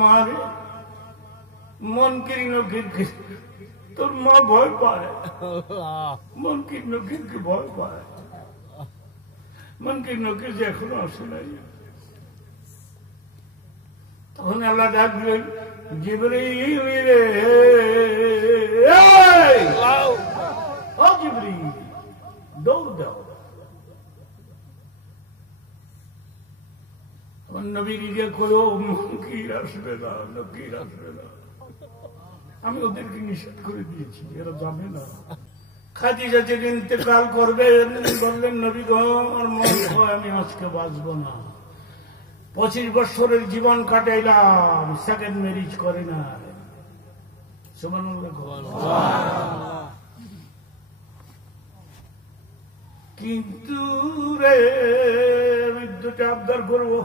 মারে মনকির নকিরকে তোর মা ভয় পায়, মনকির নকিরকে ভয় পায়। মনকির নকির যে এখনো আসে নাই। তখন আল্লাহ ডাকলেন, জিবরিল রে, ও জিবরিল দৌড় দাও। নবীকে কইও মনকির আসবে না, নকির আসবে না। আমি ওদেরকে নিষেধ করে দিয়েছি, এরা যাবে না। খাদিজা যেদিন ইন্তেকাল করবে বললেন, নবী গো আমার মনে হয় আমি আজকে বাঁচবো না। 25 বছরের জীবন কাটাইলাম, সেকেন্ড ম্যারেজ করে না। কিন্তু রে আমি দুটা আবদার করবো,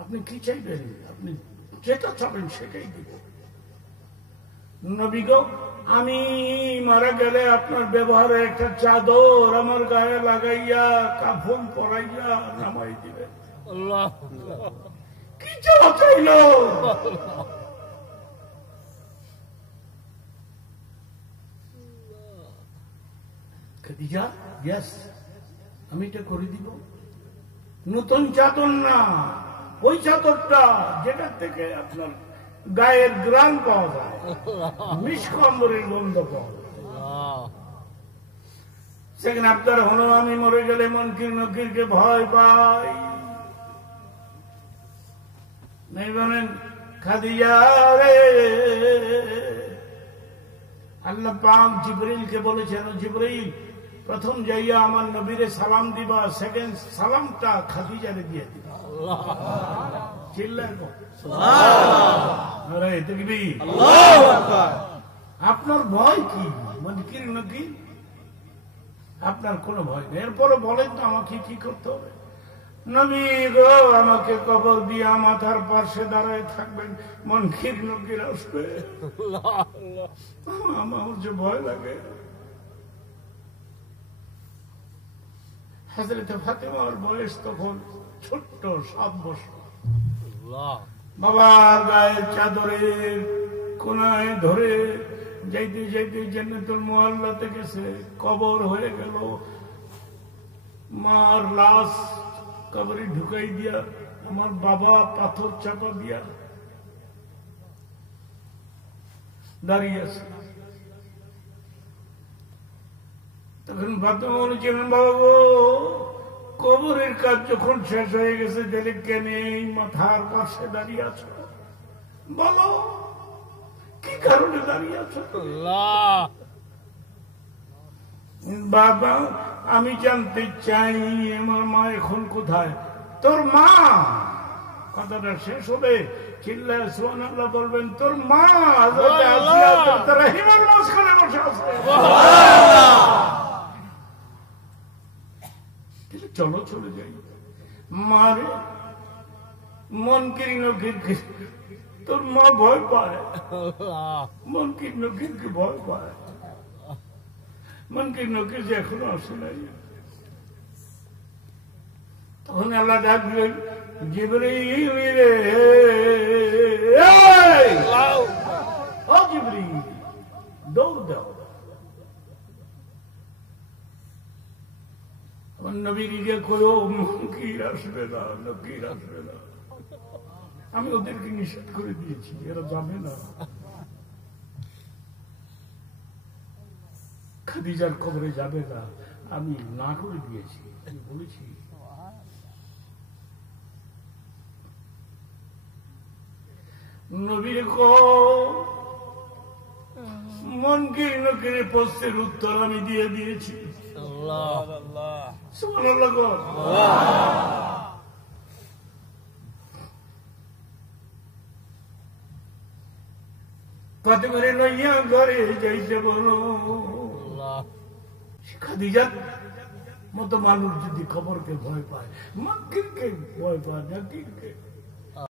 আপনি কি চাইবেন? আপনি যেটা চাবেন সেটাই দিব। নবী গো আমি মারা গেলে আপনার ব্যবহারে একটা চাদর আমার গায়ে লাগাইয়া কাফন পরাইয়া নামাই দিবেন। কি চাওয়া চাইল? খাদিজা ইয়েস আমি এটা করে দিব। নতুন চাদর না, ওই চাদরটা যেটা থেকে আপনার গায়ের গ্রাম পাওয়া যায়, মিসকম্বরের গন্ধ পাওয়া যায়। সেখানে আপনার হলো আমি মরে গেলে মনকির নকিরকে ভয় পাই। নাই বলেন খাদিজা রে, আল্লাহ পাক জিবরিলকে বলেছেন, জিবরিল প্রথম যাইয়া আমার নবীরে সালাম দিবা, সেকেন্ড সালামটা খাদিজারে দিয়ে দিবা। চিল্লায় আপনার ভয় কি? মনকির নকির আপনার কোনো ভয় নেই। এরপরে বলেন তো আমাকে কি করতে হবে? নবী গো আমাকে কবর দিয়া মাথার পাশে দাঁড়ায় থাকবেন, মনকির নকির আসবে। আমার যে ভয় লাগে। হযরত ফাতেমার বয়স তখন ছোট্ট 7 বছর। বাবার গায়ের চাদরের কোনায় ধরে যাইতে যাইতে জান্নাতুল মুআল্লাতে গেছে, কবর হয়ে গেল। মার লাশ কবরে ঢুকাই দিয়া আমার বাবা পাথর চাপা দিয়া দাঁড়িয়ে আছে। তখন ফাতেমা বলেছিলেন, বাবা কবরের কাজ যখন শেষ হয়ে গেছে, তাহলে কেন এই মাথার পাশে দাঁড়িয়ে আছো? বলো কি কারণে দাঁড়িয়ে আছো? বাবা আমি জানতে চাই আমার মা এখন কোথায়? তোর মা কথাটা শেষ হবে চিল্লায় সুবহানাল্লাহ বলবেন, তোর মা রহিমার মাঝখানে বসে আছে। চলো চলে যাই। মারে মনকির নকিরকে তোর মা ভয় পায়, মনকির নকিরকে ভয় পায়। মনকির নকির যে এখনো আসে নাই। তখন আল্লাহ ডাকলেন, জিবরিল রে, ও জিবরিল দৌড় দাও। আমার নবীকে কইও মনকির আসবে না, নকির আসবে না। আমি ওদেরকে নিষেধ করে দিয়েছি, এরা যাবে না। খাদিজার কবরে যাবে না, আমি না করে দিয়েছি, আমি বলেছি। নবীর মনকির নকিরের প্রশ্নের উত্তর আমি দিয়ে দিয়েছি। সুবহানাল্লাহ। ফাতেমারে লইয়া ঘরে যাইতে বলো। খাদিজার মতো মানুষ যদি খবরকে ভয় পায়, মনকিরকে ভয় পায়, নকিরকে